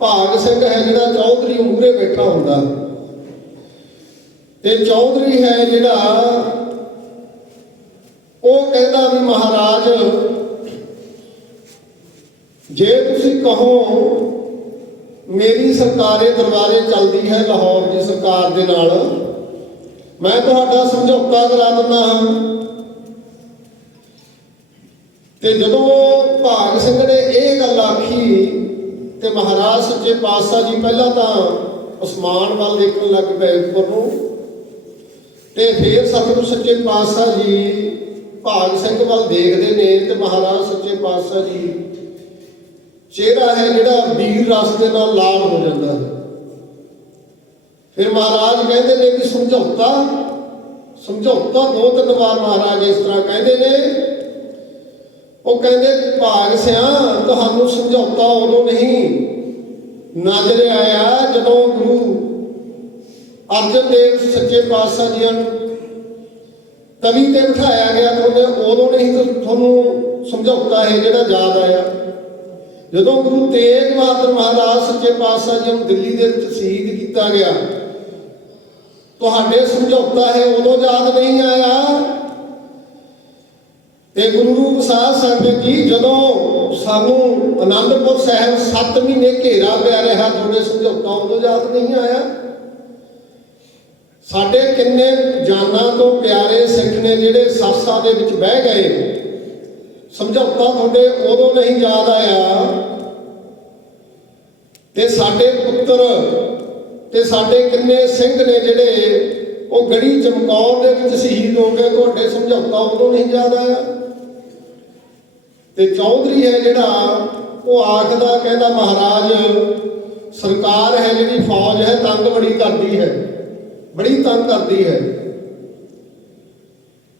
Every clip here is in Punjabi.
ਭਾਗ ਸਿੰਘ ਹੈ ਜਿਹੜਾ ਚੌਧਰੀ ਮੂਹਰੇ ਬੈਠਾ ਹੁੰਦਾ। ਤੇ ਚੌਧਰੀ ਹੈ ਜਿਹੜਾ ਉਹ ਕਹਿੰਦਾ ਵੀ ਮਹਾਰਾਜ, ਜੇ ਤੁਸੀਂ ਕਹੋ ਮੇਰੀ ਸਰਕਾਰੇ ਦਰਬਾਰੇ ਚੱਲਦੀ ਹੈ ਲਾਹੌਰ ਦੀ ਸਰਕਾਰ ਦੇ ਨਾਲ, ਮੈਂ ਤੁਹਾਡਾ ਸਮਝੌਤਾ ਕਰਾ ਦਿੰਦਾ ਹਾਂ। ਤੇ ਜਦੋਂ ਭਾਗ ਸਿੰਘ ਨੇ ਇਹ ਗੱਲ ਆਖੀ ਤੇ ਮਹਾਰਾਜ ਸੱਚੇ ਪਾਤਸ਼ਾਹ ਜੀ ਪਹਿਲਾਂ ਤਾਂ ਅਸਮਾਨ ਵੱਲ ਦੇਖਣ ਲੱਗ ਪਏ ਉੱਪਰ ਨੂੰ। ਤੇ ਫਿਰ ਸਤਿਗੁਰੂ ਸੱਚੇ ਪਾਤਸ਼ਾਹ ਜੀ ਭਾਗ ਸਿੰਘ ਵੱਲ ਦੇਖਦੇ ਨੇ ਤੇ ਮਹਾਰਾਜ ਸੱਚੇ ਪਾਤਸ਼ਾਹ ਜੀ ਚਿਹਰਾ ਹੈ ਜਿਹੜਾ ਵੀਰ ਰਸ ਦੇ ਨਾਲ ਲਾਲ ਹੋ ਜਾਂਦਾ ਹੈ। ਫਿਰ ਮਹਾਰਾਜ ਕਹਿੰਦੇ ਨੇ ਕਿ ਸਮਝੌਤਾ ਸਮਝੌਤਾ ਦੋ ਤਿੰਨ ਵਾਰ ਮਹਾਰਾਜ ਇਸ ਤਰ੍ਹਾਂ ਕਹਿੰਦੇ ਨੇ ਉਹ ਕਹਿੰਦੇ, ਭਾਗ ਸਿਆ, ਤੁਹਾਨੂੰ ਸਮਝੌਤਾ ਉਦੋਂ ਨਹੀਂ ਨਜ਼ਰ ਆਇਆ ਜਦੋਂ ਗੁਰੂ ਅਰਜਨ ਦੇਵ ਸੱਚੇ ਪਾਤਸ਼ਾਹ ਜੀ ਨੂੰ ਤਵੀ ਤੇ ਬਿਠਾਇਆ ਗਿਆ ਤੁਹਾਨੂੰ ਉਦੋਂ ਨਹੀਂ ਤੁਹਾਨੂੰ ਸਮਝੌਤਾ ਹੈ ਜਿਹੜਾ ਯਾਦ ਆਇਆ। ਜਦੋਂ ਗੁਰੂ ਤੇਗ ਬਹਾਦਰ ਮਹਾਰਾਜ ਸੱਚੇ ਪਾਤਸ਼ਾਹ ਜੀ ਨੂੰ ਦਿੱਲੀ ਦੇ ਵਿੱਚ ਸ਼ਹੀਦ ਕੀਤਾ ਗਿਆ, ਤੁਹਾਡੇ ਸਮਝੌਤਾ ਹੈ ਉਦੋਂ ਯਾਦ ਨਹੀਂ ਆਇਆ ਤੇ ਗੁਰੂ ਰੂਪ ਸਾਹਿਬ ਸੰਗਤ ਜੀ ਜਦੋਂ ਸਾਨੂੰ ਆਨੰਦਪੁਰ ਸਾਹਿਬ 7 ਮਹੀਨੇ ਘੇਰਾ ਪਿਆ ਰਿਹਾ ਤੁਹਾਡੇ ਸਮਝੌਤਾ ਉਦੋਂ ਯਾਦ ਨਹੀਂ ਆਇਆ। ਸਾਡੇ ਕਿੰਨੇ ਜਾਨਾਂ ਤੋਂ ਪਿਆਰੇ ਸਿੱਖ ਨੇ ਜਿਹੜੇ ਸਾਸਾ ਦੇ ਵਿੱਚ ਬਹਿ ਗਏ। ਸਮਝੌਤਾ ਤੁਹਾਡੇ ਉਦੋਂ ਨਹੀਂ ਯਾਦ ਆਇਆ। ਤੇ ਸਾਡੇ ਪੁੱਤਰ ਤੇ ਸਾਡੇ ਕਿੰਨੇ ਸਿੰਘ ਨੇ ਜਿਹੜੇ ਉਹ ਗੜੀ ਚਮਕੌਰ ਦੇ ਵਿੱਚ ਸ਼ਹੀਦ ਹੋ ਗਏ, ਤੁਹਾਡੇ ਸਮਝੌਤਾ ਉਦੋਂ ਨਹੀਂ ਯਾਦ ਆਇਆ। ਤੇ ਚੌਧਰੀ ਹੈ ਜਿਹੜਾ, ਉਹ ਆਖਦਾ, ਕਹਿੰਦਾ, ਮਹਾਰਾਜ, ਸਰਕਾਰ ਹੈ ਜਿਹੜੀ ਫੌਜ ਹੈ, ਤੰਗ ਬੜੀ ਕਰਦੀ ਹੈ। ਬੜੀ ਤੰਗ ਕਰਦੀ ਹੈ।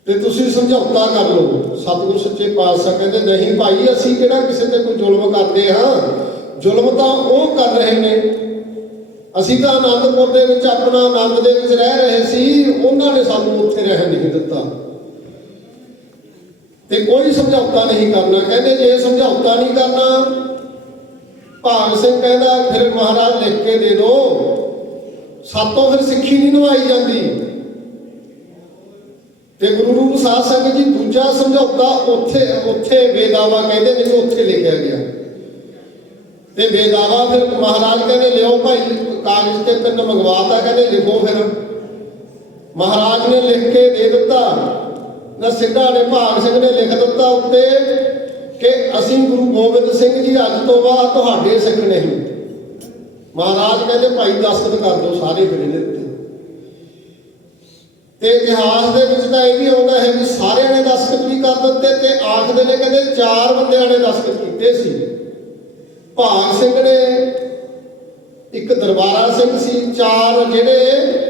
ਤੇ ਤੁਸੀਂ ਸਮਝੌਤਾ ਕਰ ਲਓ। ਸਤਿਗੁਰ ਸੱਚੇ ਪਾਤਸ਼ਾਹ ਕਹਿੰਦੇ, ਨਹੀਂ ਭਾਈ, ਅਸੀਂ ਕਿਹੜਾ ਕਿਸੇ ਤੇ ਕੋਈ ਜ਼ੁਲਮ ਕਰਦੇ ਹਾਂ? ਜ਼ੁਲਮ ਤਾਂ ਉਹ ਕਰ ਰਹੇ ਨੇ। ਅਸੀਂ ਤਾਂ ਆਨੰਦਪੁਰ ਦੇ ਵਿੱਚ, ਆਪਣਾ ਆਨੰਦ ਦੇ ਵਿੱਚ ਰਹਿ ਰਹੇ ਸੀ। ਉਹਨਾਂ ਨੇ ਸਾਨੂੰ ਉੱਥੇ ਰਹਿਣ ਨਹੀਂ ਦਿੱਤਾ। ਤੇ ਕੋਈ ਸਮਝੌਤਾ ਨਹੀਂ ਕਰਨਾ। ਕਹਿੰਦੇ ਜੇ ਸਮਝੌਤਾ ਨਹੀਂ ਕਰਨਾ, ਭਾਗ ਸਿੰਘ ਕਹਿੰਦਾ, ਫਿਰ ਮਹਾਰਾਜ ਲਿਖ ਕੇ ਦੇ ਦੋ। ਸਾਤੋਂ ਫਿਰ ਸਿੱਖੀ ਨਹੀਂ ਨਿਭਾਈ ਜਾਂਦੀ। ਤੇ ਗੁਰੂ ਰੂਪ ਸਾਧ ਸੰਗਤ ਜੀ, ਦੂਜਾ ਸਮਝੌਤਾ ਉੱਥੇ ਉੱਥੇ ਬੇਦਾਵਾ ਕਹਿੰਦੇ ਨੇ ਉੱਥੇ ਲਿਖਿਆ ਗਿਆ। ਤੇ ਬੇਦਾਵਾ ਫਿਰ ਮਹਾਰਾਜ ਕਹਿੰਦੇ, ਲਿਓ ਭਾਈ, ਕਾਗਜ਼ ਤੇ ਪੈਨ ਮੰਗਵਾਤਾ ਕਹਿੰਦੇ ਲਿਖੋ ਫਿਰ। ਮਹਾਰਾਜ ਨੇ ਲਿਖ ਕੇ ਦੇ ਦਿੱਤਾ। ਨਾ ਸਿੰਘਾਂ ਨੇ ਭਾਗ ਸਿੰਘ ਨੇ ਲਿਖ ਦਿੱਤਾ ਉੱਤੇ ਕਿ ਅਸੀਂ ਗੁਰੂ ਗੋਬਿੰਦ ਸਿੰਘ ਜੀ ਅੱਜ ਤੋਂ ਬਾਅਦ ਤੁਹਾਡੇ ਸਿੱਖ ਨਹੀਂ। ਮਹਾਰਾਜ ਕਹਿੰਦੇ, ਭਾਈ, ਦਸਤਖਤ ਕਰ ਦਿਓ ਸਾਰੇ ਵੇਲੇ ਦੇ ਉੱਤੇ ਤੇ ਇਤਿਹਾਸ ਦੇ ਵਿੱਚ ਤਾਂ ਇਹ ਵੀ ਆਉਂਦਾ ਹੈ ਕਿ ਸਾਰਿਆਂ ਨੇ ਦਸਤਖਤ ਵੀ ਕਰ ਦਿੱਤੇ ਤੇ ਆਖਦੇ ਨੇ ਕਹਿੰਦੇ ਚਾਰ ਬੰਦਿਆਂ ਨੇ ਦਸਤਖਤ ਕੀਤੇ ਸੀ। ਭਾਗ ਸਿੰਘ ਨੇ ਇੱਕ ਦਰਬਾਰਾ ਸਿੰਘ ਸੀ, ਚਾਰ ਜਿਹੜੇ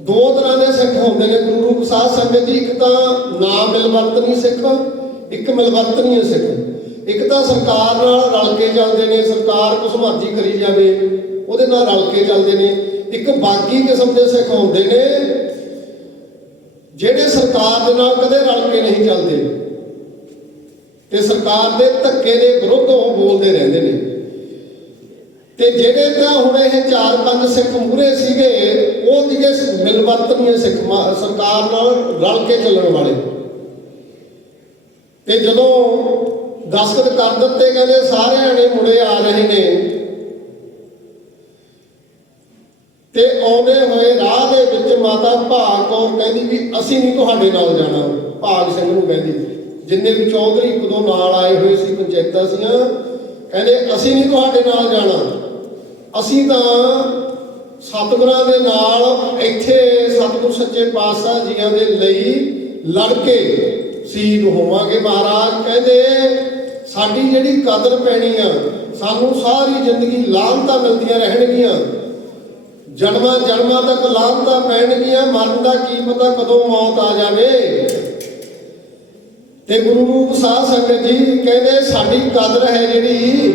ਦੋ ਤਰ੍ਹਾਂ ਦੇ ਸਿੱਖ ਹੁੰਦੇ ਨੇ, ਗੁਰੂ ਰੂਪ ਸਾਧ ਸੰਗਤ ਜੀ, ਇੱਕ ਤਾਂ ਨਾ ਮਿਲਵਰਤਨੀ ਸਿੱਖ, ਇੱਕ ਮਿਲਵਰਤਨੀ ਸਿੱਖ। ਇੱਕ ਤਾਂ ਸਰਕਾਰ ਨਾਲ ਰਲ ਕੇ ਚੱਲਦੇ ਨੇ, ਸਰਕਾਰ ਕੁਛ ਮਰਜ਼ੀ ਕਰੀ ਜਾਵੇ, ਉਹਦੇ ਨਾਲ ਰਲ ਕੇ ਚੱਲਦੇ ਨੇ। ਇੱਕ ਬਾਕੀ ਕਿਸਮ ਦੇ ਸਿੱਖ ਹੁੰਦੇ ਨੇ, ਜਿਹੜੇ ਸਰਕਾਰ ਦੇ ਨਾਲ ਕਦੇ ਰਲ ਕੇ ਨਹੀਂ ਚੱਲਦੇ। ਤੇ ਸਰਕਾਰ ਦੇ ਧੱਕੇ ਦੇ ਵਿਰੁੱਧ ਉਹ ਬੋਲਦੇ ਰਹਿੰਦੇ ਨੇ। ਤੇ ਜਿਹੜੇ ਤਾਂ ਹੁਣ ਇਹ ਚਾਰ ਪੰਜ ਸਿੱਖ ਮੂਰੇ ਸੀਗੇ, ਉਹ ਸੀਗੇ ਮਿਲਵਰਤਨੀਏ ਸਿੱਖ ਸਰਕਾਰ ਨਾਲ ਰਲ ਕੇ ਚੱਲਣ ਵਾਲੇ। ਤੇ ਜਦੋਂ ਦਸਤਖਤ ਕਰ ਦਿੱਤੇ ਕਹਿੰਦੇ ਸਾਰਿਆਂ ਨੇ ਮੁੜੇ ਆ ਰਹੇ ਨੇ। ਤੇ ਆਉਂਦੇ ਹੋਏ ਰਾਹ ਦੇ ਵਿੱਚ ਮਾਤਾ ਭਾਗ ਕੌਰ ਕਹਿੰਦੀ ਵੀ ਅਸੀਂ ਨਹੀਂ ਤੁਹਾਡੇ ਨਾਲ ਜਾਣਾ। ਭਾਗ ਸਿੰਘ ਨੂੰ ਕਹਿੰਦੀ, ਜਿੰਨੇ ਵੀ ਚੌਧਰੀ ਉਦੋਂ ਨਾਲ ਆਏ ਹੋਏ ਸੀ, ਪੰਚਾਇਤਾਂ ਸੀਆਂ, ਕਹਿੰਦੇ ਅਸੀਂ ਨਹੀਂ ਤੁਹਾਡੇ ਨਾਲ ਜਾਣਾ। ਅਸੀਂ ਤਾਂ ਸਤਿਗੁਰਾਂ ਦੇ ਨਾਲ ਇੱਥੇ ਸਤਿਗੁਰ ਸੱਚੇ ਪਾਤਸ਼ਾਹ ਜੀਆਂ ਦੇ ਲਈ ਲੜ ਕੇ ਸ਼ਹੀਦ ਹੋਵਾਂਗੇ ਮਹਾਰਾਜ। ਕਹਿੰਦੇ, ਸਾਡੀ ਜਿਹੜੀ ਕਦਰ ਪੈਣੀ ਆ, ਸਾਨੂੰ ਸਾਰੀ ਜ਼ਿੰਦਗੀ ਲਾਹਨਤਾਂ ਮਿਲਦੀਆਂ ਰਹਿਣਗੀਆਂ। ਜਨਮਾਂ ਜਨਮਾਂ ਤੱਕ ਲਾਹਨਤਾਂ ਪੈਣਗੀਆਂ, ਮਰਨ ਦਾ ਕੀ ਪਤਾ ਕਦੋਂ ਮੌਤ ਆ ਜਾਵੇ? ਤੇ ਗੁਰੂ ਸਾਹਿਬ ਸਾਧ ਸੰਗਤ ਜੀ ਕਹਿੰਦੇ, ਸਾਡੀ ਕਦਰ ਹੈ ਜਿਹੜੀ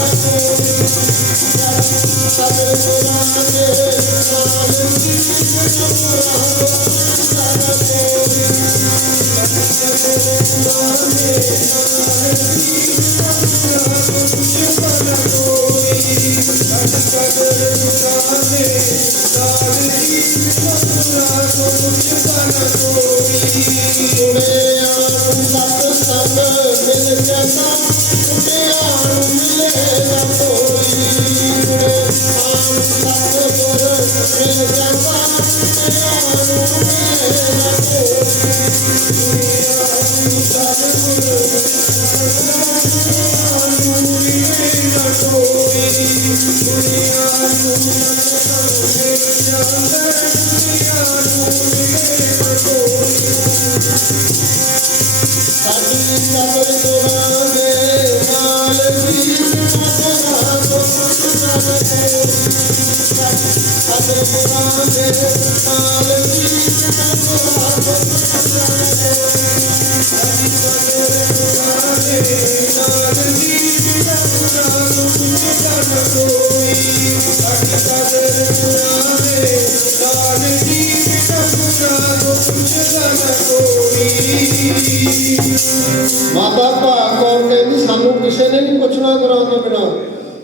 ਮਾਤਾ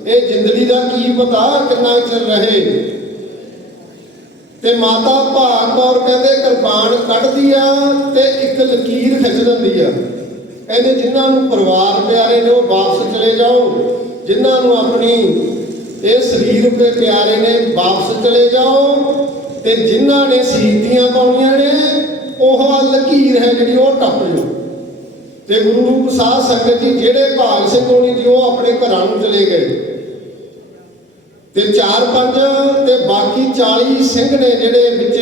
ਇਹ ਜ਼ਿੰਦਗੀ ਦਾ ਕੀ ਪਤਾ ਕਿੰਨਾ ਚਿਰ ਰਹੇ। ਤੇ ਮਾਤਾ ਭਾਗ ਕੌਰ ਕਹਿੰਦੇ ਕਿਰਪਾਨ ਕੱਢਦੀ ਆ ਤੇ ਇੱਕ ਲਕੀਰ ਖਿੱਚ ਦਿੰਦੀ ਆ। ਕਹਿੰਦੇ ਜਿਨ੍ਹਾਂ ਨੂੰ ਪਰਿਵਾਰ ਪਿਆਰੇ ਨੇ ਉਹ ਵਾਪਸ ਚਲੇ ਜਾਓ। ਜਿਨ੍ਹਾਂ ਨੂੰ ਆਪਣੀ ਇਹ ਸਰੀਰ ਤੇ ਪਿਆਰੇ ਨੇ ਵਾਪਸ ਚਲੇ ਜਾਓ। ਤੇ ਜਿਨ੍ਹਾਂ ਨੇ ਸੀਤੀਆਂ ਪਾਉਣੀਆਂ ਨੇ, ਉਹ ਲਕੀਰ ਹੈ ਜਿਹੜੀ ਉਹ ਟੱਪ ਜਾਓ। ਤੇ ਗੁਰੂ ਰੂਪ ਸਾਧ ਸੰਗਤ ਜੀ, ਜਿਹੜੇ ਭਾਗ ਸਿੰਘ ਹੋਣੀ ਜੀ ਉਹ ਆਪਣੇ ਘਰਾਂ ਨੂੰ ਚਲੇ ਗਏ। ਤੇ ਚਾਰ ਪੰਜ ਤੇ ਬਾਕੀ 40 ਸਿੰਘ ਨੇ ਜਿਹੜੇ ਵਿੱਚ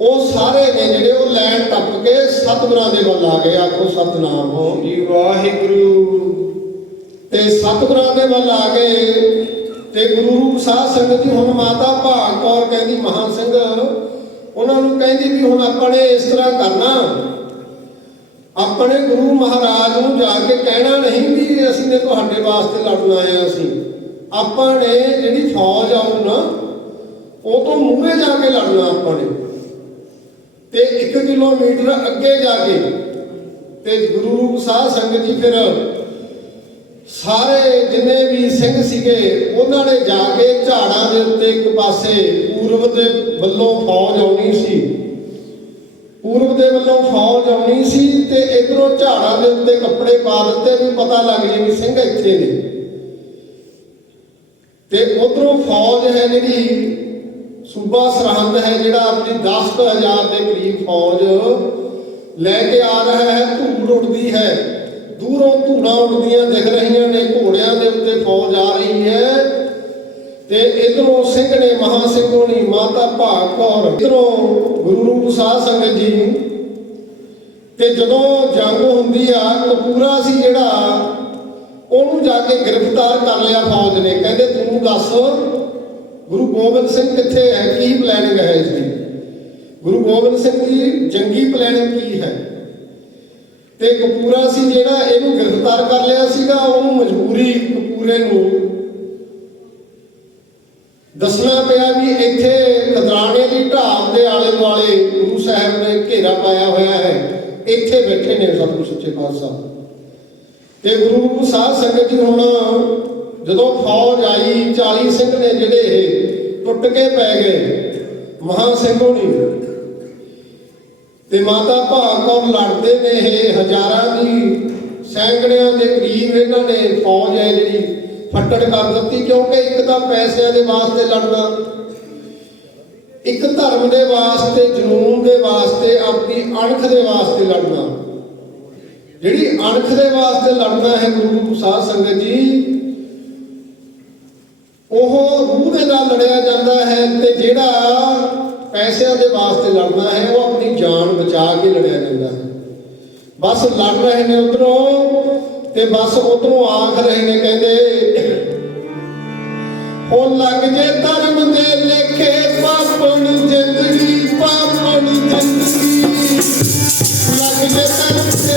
ਉਹ ਸਾਰੇ ਨੇ ਜਿਹੜੇ ਉਹ ਲੈਣ ਟੱਪ ਕੇ ਸਤਿਗੁਰਾਂ ਦੇ ਵੱਲ ਆ ਗਏ ਆਖੋ ਸਤਨਾਮ। ਜੀ ਵਾਹਿਗੁਰੂ। ਤੇ ਸਤਿਗੁਰਾਂ ਦੇ ਵੱਲ ਆ ਗਏ ਤੇ ਗੁਰੂ ਰੂਪ ਸਾਧ ਸੰਗਤ ਜੀ ਹੁਣ ਮਾਤਾ ਭਾਗ ਕੌਰ ਕਹਿੰਦੀ ਮਹਾ ਸਿੰਘ ਉਹਨਾਂ ਨੂੰ ਕਹਿੰਦੀ ਵੀ ਹੁਣ ਆਪਾਂ ਨੇ ਇਸ ਤਰ੍ਹਾਂ ਕਰਨਾ। ਆਪਣੇ ਗੁਰੂ ਮਹਾਰਾਜ ਨੂੰ ਜਾ ਕੇ ਕਹਿਣਾ ਨਹੀਂ ਵੀ ਅਸੀਂ ਨੇ ਤੁਹਾਡੇ ਵਾਸਤੇ ਲੜਨ ਆਏ ਹਾਂ ਅਸੀਂ। ਆਪਾਂ ਨੇ ਜਿਹੜੀ ਫੌਜ ਆਉ ਨਾ ਉਹ ਤੋਂ ਮੂਹਰੇ ਜਾ ਕੇ ਲੜਨਾ ਆਪਾਂ ਨੇ। ਤੇ 1 ਕਿਲੋਮੀਟਰ ਅੱਗੇ ਜਾ ਕੇ, ਤੇ ਗੁਰੂ ਰੂਪ ਸਾਧ ਸੰਗਤ ਜੀ ਫਿਰ ਸਾਰੇ ਜਿੰਨੇ ਵੀ ਸਿੰਘ ਸੀਗੇ, ਉਹਨਾਂ ਨੇ ਜਾ ਕੇ ਝਾੜਾਂ ਦੇ ਉੱਤੇ ਇੱਕ ਪਾਸੇ ਪੂਰਬ ਦੇ ਵੱਲੋਂ ਫੌਜ ਆਉਣੀ ਸੀ। ਪੂਰਬ ਦੇ ਵੱਲੋਂ ਫੌਜ ਆਉਣੀ ਸੀ ਤੇ ਇਧਰੋਂ ਝਾੜਾਂ ਦੇ ਉੱਤੇ ਕੱਪੜੇ ਪਾ ਦਿੱਤੇ ਵੀ ਪਤਾ ਲੱਗ ਜੇ ਵੀ ਸਿੰਘ ਇੱਥੇ ਨੇ। ਤੇ ਉਧਰੋਂ ਫੌਜ ਹੈ ਜਿਹੜੀ ਸੂਬਾ ਸਰਹੰਦ ਹੈ ਜਿਹੜਾ ਆਪਣੀ 10000 ਦੇ ਕਰੀਬ ਫੌਜ ਲੈ ਕੇ ਆ ਰਿਹਾ ਹੈ, ਧੂੜ ਉੱਡਦੀ ਹੈ। ਦੂਰੋਂ ਧੂੜਾਂ ਉੱਡਦੀਆਂ ਦਿਖ ਰਹੀਆਂ ਨੇ, ਘੋੜਿਆਂ ਦੇ ਉੱਤੇ ਫੌਜ ਆ ਰਹੀ ਹੈ। ਤੇ ਇਧਰੋਂ ਸਿੰਘ ਨੇ, ਮਹਾ ਸਿੰਘੋਣੀ ਮਾਤਾ ਭਾਗ ਕੌਰ, ਇਧਰੋਂ ਗੁਰੂ ਰੂਪ ਸਾਧ ਸੰਗਤ ਜੀ। ਤੇ ਜਦੋਂ ਜੰਗ ਹੁੰਦੀ ਆ, ਕਪੂਰਾ ਸੀ ਜਿਹੜਾ ਉਹਨੂੰ ਜਾ ਕੇ ਗ੍ਰਿਫਤਾਰ ਕਰ ਲਿਆ ਫੌਜ ਨੇ। ਕਹਿੰਦੇ, ਤੂੰ ਦੱਸ ਗੁਰੂ ਗੋਬਿੰਦ ਸਿੰਘ ਕਿੱਥੇ ਹੈ? ਕੀ ਪਲੈਨਿੰਗ ਹੈ ਇਸ ਦੀ? ਗੁਰੂ ਗੋਬਿੰਦ ਸਿੰਘ ਦੀ ਜੰਗੀ ਪਲੈਨਿੰਗ ਕੀ ਹੈ? ਤੇ ਕਪੂਰਾ ਸੀ ਜਿਹੜਾ ਇਹਨੂੰ ਗ੍ਰਿਫਤਾਰ ਕਰ ਲਿਆ ਸੀਗਾ, ਉਹਨੂੰ ਮਜਬੂਰੀ ਕਪੂਰੇ ਨੂੰ ਦੱਸਣਾ ਪਿਆ ਵੀ ਇੱਥੇ ਖਦਰਾਣੇ ਦੀ ਢਾਬ ਦੇ ਆਲੇ ਦੁਆਲੇ ਗੁਰੂ ਸਾਹਿਬ ਨੇ ਘੇਰਾ ਪਾਇਆ ਹੋਇਆ ਹੈ। ਇੱਥੇ ਬੈਠੇ ਨੇ ਸਤਿਗੁਰ ਸੱਚੇ ਪਾਤਸ਼ਾਹ। ਤੇ ਗੁਰੂ ਸਾਹਿਬ ਸੰਗਤ ਜੀ ਹੁਣ ਜਦੋਂ ਫੌਜ ਆਈ 40 ਸਿੰਘ ਨੇ ਜਿਹੜੇ ਟੁੱਟ ਕੇ ਪੈ ਗਏ ਮਹਾ ਸਿੰਘੋਂ ਨਹੀਂ ਤੇ ਮਾਤਾ ਭਾਗ ਲੜਦੇ ਨੇ ਇਹ ਹਜ਼ਾਰਾਂ ਦੀ, ਸੈਂਕੜਿਆਂ ਦੇ ਕਰੀਬ ਇਹਨਾਂ ਨੇ ਫੌਜ ਹੈ ਜਿਹੜੀ ਫੱਟੜ ਕਰ ਦਿੱਤੀ, ਕਿਉਂਕਿ ਇੱਕ ਤਾਂ ਪੈਸਿਆਂ ਦੇ ਵਾਸਤੇ ਲੜਨਾ, ਇੱਕ ਧਰਮ ਦੇ ਵਾਸਤੇ, ਜਨੂਨ ਦੇ ਵਾਸਤੇ ਆਪਣੀ ਅਣਖ ਦੇ ਵਾਸਤੇ ਲੜਨਾ। ਜਿਹੜੀ ਅਣਖ ਦੇ ਵਾਸਤੇ ਲੜਨਾ ਹੈ ਗੁਰੂ ਸਾਧ ਸੰਗਤ ਜੀ। ਰੂਹ ਦੇ ਨਾਲ ਲੜਿਆ ਜਾਂਦਾ ਹੈ ਤੇ ਜਿਹੜਾ ਪੈਸਿਆਂ ਦੇ ਵਾਸਤੇ ਲੜਨਾ ਹੈ, ਉਹ ਆਪਣੀ ਜਾਨ ਬਚਾ ਕੇ ਲੜਿਆ ਜਾਂਦਾ ਹੈ। ਬਸ ਲੜ ਰਹੇ ਨੇ ਉਧਰੋਂ ਤੇ ਬਸ ਉਧਰੋਂ ਆਖ ਰਹੇ ਨੇ ਕਹਿੰਦੇ ਉਹ ਲੱਗ ਜੇ ਧਰਮ ਦੇ ਲੇਖੇ ਪਾਪਣ ਜ਼ਿੰਦਗੀ ਪਾਪਣ ਜ਼ਿੰਦਗੀ। ਲੱਗ ਜੇ ਧਰਮ ਦੇ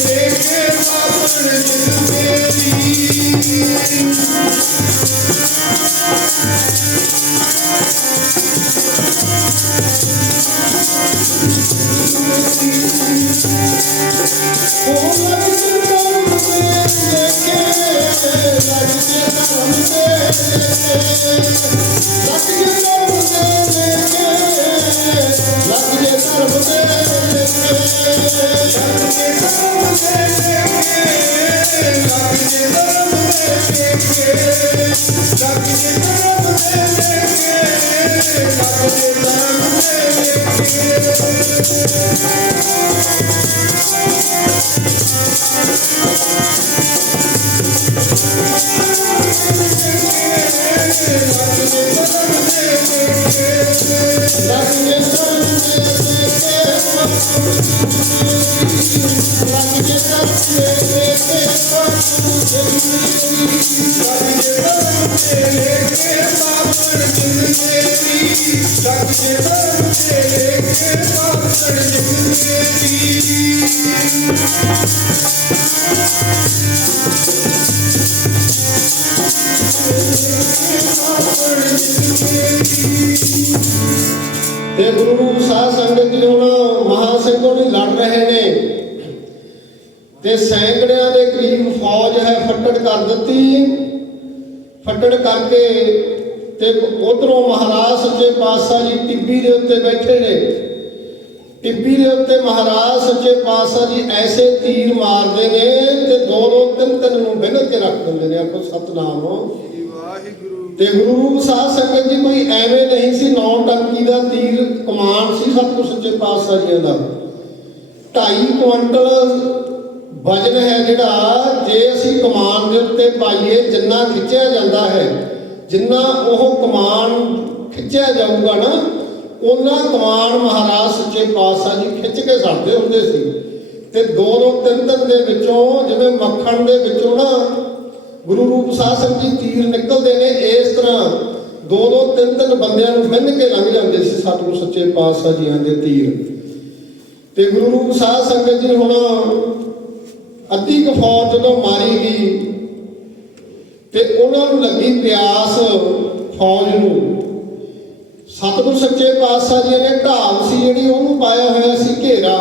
Thank you. ਤੇ ਗੁਰੂ ਸਾਧ ਸੰਗਤ ਜੀ ਹੁਣ ਮਹਾਸਿੰਘੋਂ ਨੇ ਲੜ ਰਹੇ ਨੇ। ਤੇ ਸੈਂਕੜਿਆਂ ਦੇ ਕਰੀਬ ਫੌਜ ਹੈ, ਫੱਟੜ ਕਰ ਦਿੱਤੀ। ਫੱਟੜ ਕਰਕੇ ਤੇ ਉਧਰੋਂ ਮਹਾਰਾਜ ਸੱਚੇ ਪਾਤਸ਼ਾਹ ਜੀ ਟਿੱਬੀ ਦੇ ਉੱਤੇ ਬੈਠੇ ਨੇ। ਟਿੱਬੀ ਦੇ ਉੱਤੇ ਮਹਾਰਾਜ ਸੱਚੇ ਪਾਤਸ਼ਾਹ ਜੀ ਐਸੇ ਤੀਰ ਮਾਰਦੇ ਨੇ ਤੇ ਦੋ ਦੋ ਤਿੰਨ ਤਿੰਨ ਨੂੰ ਬਿੰਨ ਕੇ ਰੱਖ ਦਿੰਦੇ ਨੇ। ਆਪੋ ਸਤਨਾਮ। ਤੇ ਗੁਰੂ ਰੂਪ ਸਾਧ ਸੰਗਤ ਜੀ ਕੋਈ ਐਵੇਂ ਨਹੀਂ ਸੀ, ਨੌ ਟੰਕੀ ਦਾ ਤੀਰ ਕਮਾਨ ਸੀ ਸਤਿਗੁਰ ਸੱਚੇ ਪਾਤਸ਼ਾਹ ਜੀ ਦਾ। 2.5 ਕੁਇੰਟਲ ਵਜਨ ਹੈ ਜਿਹੜਾ, ਜੇ ਅਸੀਂ ਕਮਾਨ ਦੇ ਉੱਤੇ ਪਾਈਏ, ਜਿੰਨਾ ਖਿੱਚਿਆ ਜਾਂਦਾ ਹੈ, ਜਿੰਨਾ ਉਹ ਕਮਾਨ ਖਿੱਚਿਆ ਜਾਊਗਾ ਨਾ, ਉਹਨਾਂ ਕਮਾਨ ਮਹਾਰਾਜ ਸੱਚੇ ਪਾਤਸ਼ਾਹ ਜੀ ਖਿੱਚ ਕੇ ਛੱਡਦੇ ਹੁੰਦੇ ਸੀ। ਤੇ ਦੋ ਦੋ ਤਿੰਨ ਦਿਨ ਦੇ ਵਿੱਚੋਂ, ਜਿਵੇਂ ਮੱਖਣ ਦੇ ਵਿੱਚੋਂ ਨਾ ਗੁਰੂ ਰੂਪ ਸਾਹਿਬ ਸਾਸਨ ਜੀ ਤੀਰ ਨਿਕਲਦੇ ਨੇ, ਇਸ ਤਰ੍ਹਾਂ ਦੋ ਦੋ, ਤਿੰਨ ਤਿੰਨ ਬੰਦਿਆਂ ਨੂੰ ਮਿੰਨ ਕੇ ਲੰਘ ਜਾਂਦੇ ਸੀ ਸਤਿਗੁਰੂ ਸੱਚੇ ਪਾਤਸ਼ਾਹ ਜੀਆਂ ਦੇ ਤੀਰ। ਤੇ ਗੁਰੂ ਰੂਪ ਸਾਹਿਬ ਸੰਗਤ ਜੀ ਹੁਣ ਅੱਧੀ ਕੁ ਫੌਜ ਜਦੋਂ ਮਾਰੀ ਗਈ, ਤੇ ਉਹਨਾਂ ਨੂੰ ਲੱਗੀ ਪਿਆਸ ਫੌਜ ਨੂੰ। ਸਤਿਗੁਰ ਸੱਚੇ ਪਾਤਸ਼ਾਹ ਜੀ ਨੇ ਢਾਲ ਸੀ ਜਿਹੜੀ ਉਹਨੂੰ ਪਾਇਆ ਹੋਇਆ ਸੀ ਘੇਰਾ।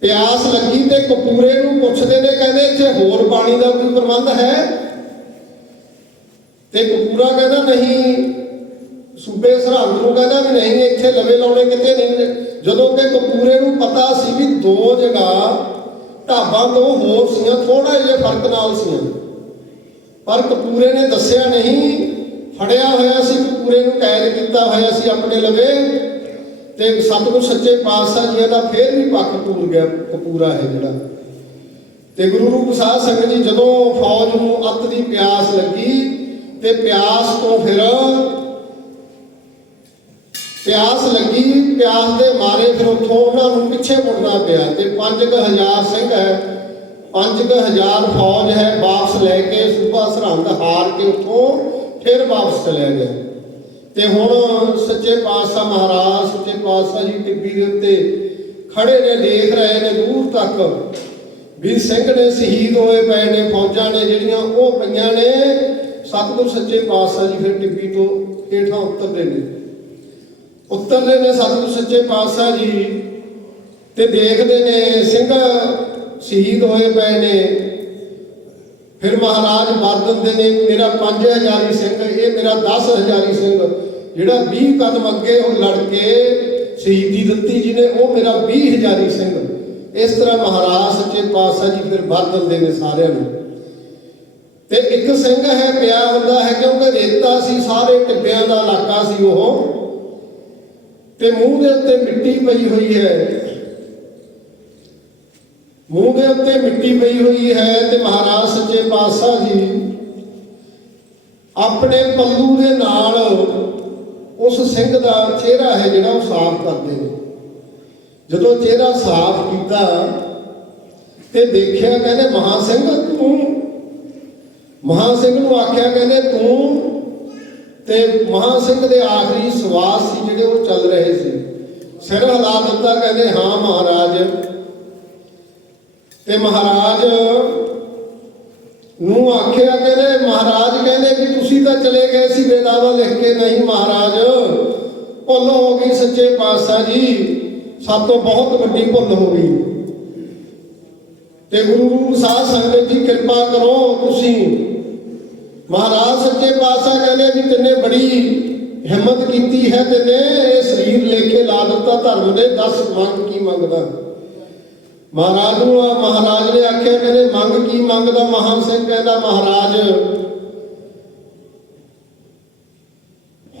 ਪਿਆਸ ਲੱਗੀ ਤੇ ਕਪੂਰੇ ਨੂੰ ਪੁੱਛਦੇ ਨੇ, ਕਹਿੰਦੇ ਇੱਥੇ ਹੋਰ ਪਾਣੀ ਦਾ ਕੋਈ ਪ੍ਰਬੰਧ ਹੈ? ਤੇ ਕਪੂਰਾ ਕਹਿੰਦਾ, ਨਹੀਂ, ਸੂਬੇ ਸਰਹੰਦ ਨੂੰ ਕਹਿੰਦਾ ਵੀ ਨਹੀਂ, ਇੱਥੇ ਲਵੇ ਲਾਉਣੇ ਕਿਤੇ ਨਹੀਂ ਨੇ। ਜਦੋਂ ਕਿ ਕਪੂਰੇ ਨੂੰ ਪਤਾ ਸੀ ਵੀ ਦੋ ਜਗ੍ਹਾ ਢਾਬਾਂ ਦੋ ਹੋਰ ਸੀਆਂ ਥੋੜਾ ਜਿਹਾ ਫ਼ਰਕ ਨਾਲ ਸੀਆਂ। ਪਰ ਕਪੂਰੇ ਨੇ ਦੱਸਿਆ ਨਹੀਂ, ਫੜਿਆ ਹੋਇਆ ਸੀ, ਕਪੂਰੇ ਨੂੰ ਕੈਦ ਕੀਤਾ ਹੋਇਆ ਸੀ ਆਪਣੇ ਲਵੇ। ਤੇ ਸਤਿਗੁਰ ਸੱਚੇ ਪਾਤਸ਼ਾਹ ਜੀ ਦਾ ਫੇਰ ਵੀ ਪੱਖ ਪੂਰ ਗਿਆ, ਕਪੂਰਾ ਹੈ ਜਿਹੜਾ। ਤੇ ਗੁਰੂ ਰੂਪ ਸਾਧ ਸੰਗਤ ਜੀ, ਜਦੋਂ ਫੌਜ ਨੂੰ ਅੱਤ ਦੀ ਪਿਆਸ ਲੱਗੀ, ਤੇ ਪਿਆਸ ਤੋਂ ਫਿਰ ਪਿਆਸ ਲੱਗੀ, ਪਿਆਸ ਦੇ ਮਾਰੇ ਫਿਰ ਉੱਥੋਂ ਉਹਨਾਂ ਨੂੰ ਪਿੱਛੇ ਮੁੜਨਾ ਪਿਆ। ਤੇ 5000 ਸਿੰਘ ਹੈ 5000 ਫੌਜ ਹੈ, ਵਾਪਸ ਲੈ ਕੇ ਸੂਬਾ ਸਰਹੰਦ ਹਾਰ ਕੇ ਉੱਥੋਂ ਫਿਰ ਵਾਪਸ ਚਲਿਆ ਗਿਆ। ਤੇ ਹੁਣ ਸੱਚੇ ਪਾਤਸ਼ਾਹ ਮਹਾਰਾਜ, ਸੱਚੇ ਪਾਤਸ਼ਾਹ ਜੀ ਟਿੱਬੀ ਦੇ ਉੱਤੇ ਖੜੇ ਨੇ, ਦੇਖ ਰਹੇ ਨੇ ਦੂਰ ਤੱਕ ਵੀ ਸਿੰਘ ਨੇ ਸ਼ਹੀਦ ਹੋਏ ਪਏ ਨੇ, ਫੌਜਾਂ ਨੇ ਜਿਹੜੀਆਂ ਉਹ ਪਈਆਂ ਨੇ। ਸਤਿਗੁਰ ਸੱਚੇ ਪਾਤਸ਼ਾਹ ਜੀ ਫਿਰ ਟਿੱਬੀ ਤੋਂ ਹੇਠਾਂ ਉਤਰਦੇ ਨੇ। ਉਤਰਦੇ ਨੇ ਸਤਿਗੁਰ ਸੱਚੇ ਪਾਤਸ਼ਾਹ ਜੀ ਤੇ ਦੇਖਦੇ ਨੇ ਸਿੰਘ ਸ਼ਹੀਦ ਹੋਏ ਪਏ ਨੇ। ਫਿਰ ਮਹਾਰਾਜ ਵਰ ਦਿੰਦੇ ਨੇ, ਮੇਰਾ 5000 ਸਿੰਘ, ਇਹ ਮੇਰਾ 10000 ਸਿੰਘ। ਜਿਹੜਾ 20 ਕਦਮ ਅੱਗੇ ਉਹ ਲੜ ਕੇ ਸ਼ਹੀਦੀ ਦਿੱਤੀ ਜਿਹਨੇ, ਉਹ ਮੇਰਾ 20000 ਸਿੰਘ। ਇਸ ਤਰ੍ਹਾਂ ਮਹਾਰਾਜ ਸੱਚੇ ਪਾਤਸ਼ਾਹ ਜੀ ਫਿਰ ਵਰ ਦਿੰਦੇ ਨੇ ਸਾਰਿਆਂ ਨੂੰ। ਤੇ ਇੱਕ ਸਿੰਘ ਹੈ, ਪਿਆ ਹੁੰਦਾ ਹੈ ਕਿਉਂਕਿ ਰੇਤਾ ਸੀ, ਸਾਰੇ ਟਿੱਬਿਆਂ ਦਾ ਇਲਾਕਾ ਸੀ ਉਹ। ਤੇ ਮੂੰਹ ਦੇ ਉੱਤੇ ਮਿੱਟੀ ਪਈ ਹੋਈ ਹੈ। ਮੂੰਹ ਦੇ ਉੱਤੇ ਮਿੱਟੀ ਪਈ ਹੋਈ ਹੈ ਤੇ ਮਹਾਰਾਜ ਸੱਚੇ ਪਾਤਸ਼ਾਹ ਜੀ ਆਪਣੇ ਪੱਲੂ ਦੇ ਨਾਲ ਉਸ ਸਿੰਘ ਦਾ ਚਿਹਰਾ ਹੈ ਜਿਹੜਾ ਉਹ ਸਾਫ਼ ਕਰਦੇ ਨੇ। ਜਦੋਂ ਚਿਹਰਾ ਸਾਫ਼ ਕੀਤਾ ਤੇ ਦੇਖਿਆ ਕਹਿੰਦੇ, ਮਹਾ ਸਿੰਘ, ਤੂੰ ਮਹਾ ਸਿੰਘ ਨੂੰ ਆਖਿਆ ਕਹਿੰਦੇ, ਤੂੰ ਤੇ ਮਹਾ ਸਿੰਘ ਦੇ ਆਖਰੀ ਸਵਾਸ ਸੀ ਜਿਹੜੇ ਉਹ ਚੱਲ ਰਹੇ ਸੀ। ਸਿਰ ਹਿਲਾ ਦਿੱਤਾ ਕਹਿੰਦੇ, ਹਾਂ ਮਹਾਰਾਜ। ਤੇ ਮਹਾਰਾਜ ਨੂੰ ਆਖਿਆ ਕਹਿੰਦੇ, ਮਹਾਰਾਜ ਕਹਿੰਦੇ ਕਿ ਤੁਸੀਂ ਤਾਂ ਚਲੇ ਗਏ ਸੀ ਬੇਦਾਵਾ ਲਿਖ ਕੇ ਨਹੀਂ ਮਹਾਰਾਜ। ਭੁੱਲ ਹੋ ਗਈ ਸੱਚੇ ਪਾਤਸ਼ਾਹ ਜੀ। ਸਭ ਤੋਂ ਬਹੁਤ ਵੱਡੀ ਭੁੱਲ ਹੋ ਗਈ। ਤੇ ਗੁਰੂ ਸਾਹਿਬ ਸੰਗਤ ਜੀ ਕਿਰਪਾ ਕਰੋ ਤੁਸੀਂ। ਮਹਾਰਾਜ ਸੱਚੇ ਪਾਤਸ਼ਾਹ ਕਹਿੰਦੇ ਵੀ ਤੈਨੇ ਬੜੀ ਹਿੰਮਤ ਕੀਤੀ ਹੈ ਤੈਨੇ। ਇਹ ਸਰੀਰ ਲੈ ਕੇ ਲਾ ਦਿੱਤਾ ਧਰਮ ਦੇ 10 ਮੰਗ ਕੀ ਮੰਗਦਾ। ਮਹਾਰਾਜ ਨੂੰ ਆ ਮਹਾਰਾਜ ਨੇ ਆਖਿਆ, ਕਹਿੰਦੇ, ਮੰਗ ਕੀ ਮੰਗਦਾ ਮਹਾਨ ਸਿੰਘ? ਕਹਿੰਦਾ, ਮਹਾਰਾਜ,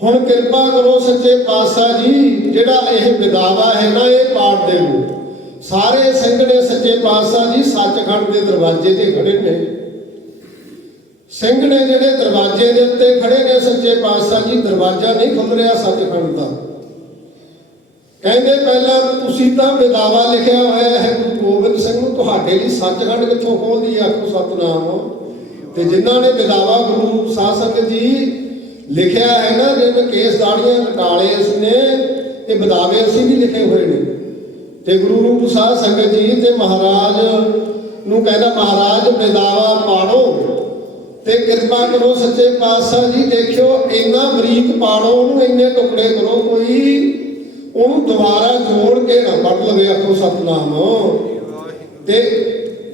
ਹੁਣ ਕਿਰਪਾ ਕਰੋ ਸੱਚੇ ਪਾਤਸ਼ਾਹ ਜੀ, ਜਿਹੜਾ ਇਹ ਵਿਦਾਵਾ ਹੈ ਨਾ, ਇਹ ਪਾਠ ਦੇਵੋ ਸਾਰੇ ਸਿੰਘ ਨੇ ਸੱਚੇ ਪਾਤਸ਼ਾਹ ਜੀ ਸੱਚਖੰਡ ਦੇ ਦਰਵਾਜ਼ੇ ਤੇ ਖੜੇ ਨੇ। ਸਿੰਘ ਨੇ ਜਿਹੜੇ ਦਰਵਾਜ਼ੇ ਦੇ ਉੱਤੇ ਖੜੇ ਨੇ, ਸੱਚੇ ਪਾਤਸ਼ਾਹ ਜੀ, ਦਰਵਾਜ਼ਾ ਨਹੀਂ ਖੁੱਲ ਰਿਹਾ ਸੱਚਖੰਡ ਦਾ। ਕਹਿੰਦੇ ਪਹਿਲਾਂ ਤੁਸੀਂ ਤਾਂ ਵਿਦਾਵਾ ਲਿਖਿਆ ਹੋਇਆ ਹੈ ਗੁਰੂ ਗੋਬਿੰਦ ਸਿੰਘ ਨੂੰ, ਤੁਹਾਡੇ ਲਈ ਸੱਚਖੰਡ ਕਿੱਥੋਂ ਖੋਲਦੀ ਆਖੋ ਸਤਨਾਮ। ਤੇ ਜਿਨ੍ਹਾਂ ਨੇ ਵਿਦਾਵਾ ਗੁਰੂ ਸਾਧ ਜੀ ਲਿਖਿਆ ਹੈ ਨਾ, ਜਿਵੇਂ ਕੇਸ ਦਾੜੀਆਂ ਕਟਾਲੇ ਇਸ ਤੇ ਵਿਦਾਵੇ ਅਸੀਂ ਵੀ ਲਿਖੇ ਹੋਏ ਨੇ। ਤੇ ਗੁਰੂ ਰੂਪ ਸਾਧ ਸੰਗਤ ਜੀ ਤੇ ਮਹਾਰਾਜ ਨੂੰ ਕਹਿੰਦਾ, ਮਹਾਰਾਜ, ਵਿਦਾਵਾ ਪਾੜੋ ਤੇ ਕਿਰਪਾ ਕਰੋ ਸੱਚੇ ਪਾਤਸ਼ਾਹ ਜੀ, ਦੇਖਿਓ ਇੰਨਾ ਬਰੀਕ ਪਾੜੋ ਉਹਨੂੰ, ਇੰਨੇ ਟੁਕੜੇ ਕਰੋ, ਕੋਈ ਉਹਨੂੰ ਦੁਬਾਰਾ ਜੋੜ ਕੇ ਨਾ ਪੜ ਲਵੇ ਆਖੋ ਸਤਨਾਮ। ਤੇ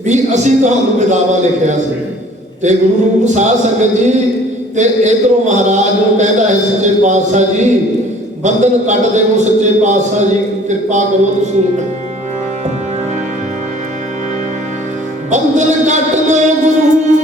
ਵੀ ਅਸੀਂ ਤੁਹਾਨੂੰ ਵਿਦਾਵਾ ਲਿਖਿਆ ਸੀ। ਤੇ ਗੁਰੂ ਰੂਪ ਸਾਧ ਸੰਗਤ ਜੀ, ਤੇ ਇਧਰੋਂ ਮਹਾਰਾਜ ਨੂੰ ਕਹਿੰਦਾ ਹੈ, ਸੱਚੇ ਪਾਤਸ਼ਾਹ ਜੀ, ਬੰਧਨ ਕੱਟ ਦੇਵੋ ਸੱਚੇ ਪਾਤਸ਼ਾਹ ਜੀ, ਕਿਰਪਾ ਕਰੋ ਤੁਸੀਂ ਬੰਧਨ ਕੱਟ ਦੋ ਗੁਰੂ।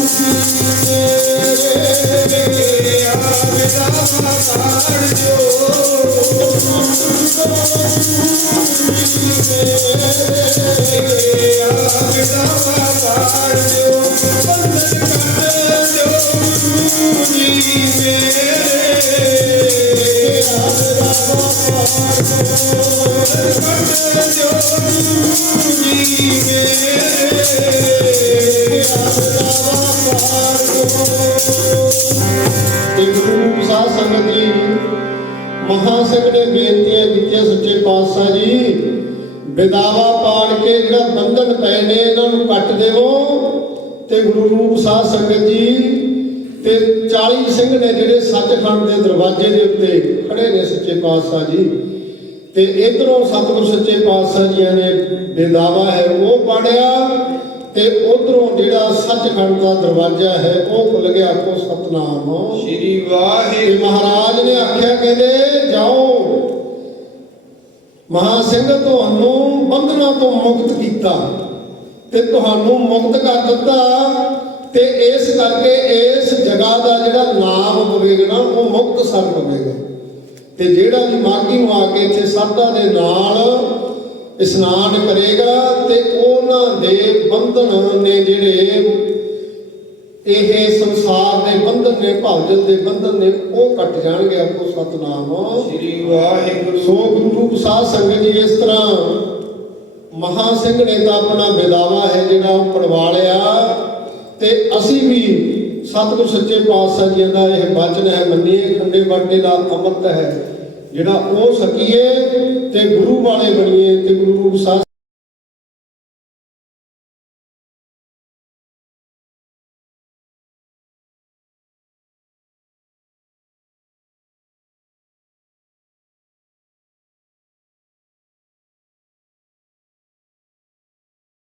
ਵਿਦਾਵਾ ਪਾੜ ਕੇ ਜਿਹੜਾ ਬੰਧਨ ਪਏ ਨੇ ਇਹਨਾਂ ਨੂੰ ਕੱਟ ਦੇਵੋ। ਤੇ ਗੁਰੂ ਰੂਪ ਸਾਹਿਬ ਸੰਗਤ ਜੀ ਤੇ 40 ਸਿੰਘ ਨੇ ਜਿਹੜੇ ਸੱਚਖੰਡ ਦੇ ਦਰਵਾਜ਼ੇ ਦੇ ਉੱਤੇ ਖੜੇ ਨੇ ਸੱਚੇ ਪਾਤਸ਼ਾਹ ਜੀ ਤੇ ਇਧਰੋਂ ਸਤਿਗੁਰ ਸੱਚੇ ਪਾਤਸ਼ਾਹ ਜੀਆਂ ਨੇ ਬੇਦਾਵਾ ਹੈ ਉਹ ਪੜਿਆ ਤੇ ਉਧਰੋਂ ਜਿਹੜਾ ਸੱਚਖੰਡ ਦਾ ਦਰਵਾਜ਼ਾ ਹੈ ਉਹ ਖੁੱਲ ਗਿਆ ਕੋ ਸਤਨਾਮ। ਸ਼੍ਰੀ ਵਾਹਿਗੁਰੂ। ਮਹਾਰਾਜ ਨੇ ਆਖਿਆ ਕਹਿੰਦੇ ਜਾਓ ਮਹਾ ਸਿੰਘ ਤੁਹਾਨੂੰ ਬੰਧਨਾਂ ਤੋਂ ਮੁਕਤ ਕੀਤਾ ਤੇ ਤੁਹਾਨੂੰ ਮੁਕਤ ਕਰ ਦਿੱਤਾ ਤੇ ਇਸ ਕਰਕੇ ਇਸ ਜਗ੍ਹਾ ਦਾ ਜਿਹੜਾ ਨਾਮ ਹੋਵੇਗਾ ਨਾ, ਉਹ ਮੁਕਤ ਸਰ ਹੋਵੇਗਾ। ਤੇ ਜਿਹੜਾ ਵੀ ਮਾਗੀ ਨੂੰ ਆ ਕੇ ਇੱਥੇ ਸਾਧਾ ਦੇ ਨਾਲ ਇਸ਼ਨਾਨ ਕਰੇਗਾ ਤੇ ਉਹਨਾਂ ਦੇ ਬੰਧਨ ਨੇ ਜਿਹੜੇ ਇਹ ਸੰਸਾਰ ਦੇ ਬੰਧਨ ਨੇ ਭਵਜਨ ਦੇ ਬੰਧਨ ਨੇ ਉਹ ਕੱਟ ਜਾਣਗੇ ਆਪੋ ਸਤਨਾਮ। ਸ਼੍ਰੀ ਵਾਹਿਗੁਰੂ। ਸੋ ਗੁਰੂ ਸਾਧ ਸੰਗਤ ਜੀ ਇਸ ਤਰ੍ਹਾਂ ਮਹਾ ਸਿੰਘ ਨੇ ਤਾਂ ਆਪਣਾ ਬਿਲਾਵਾ ਹੈ ਜਿਹੜਾ ਉਹ ਪੜਵਾ ਲਿਆ ਤੇ ਅਸੀਂ ਵੀ ਸਤਿਗੁਰ ਸੱਚੇ ਪਾਤਸ਼ਾਹ ਜੀ ਦਾ ਇਹ ਬਚਨ ਹੈ ਮੰਨੀਏ ਖੰਡੇ ਬਾਟੇ ਦਾ ਅੰਮ੍ਰਿਤ ਹੈ ਜਿਹੜਾ ਉਹ ਸਕੀਏ ਤੇ ਗੁਰੂ ਵਾਲੇ ਬਣੀਏ ਤੇ ਗੁਰੂ ਸਾਧ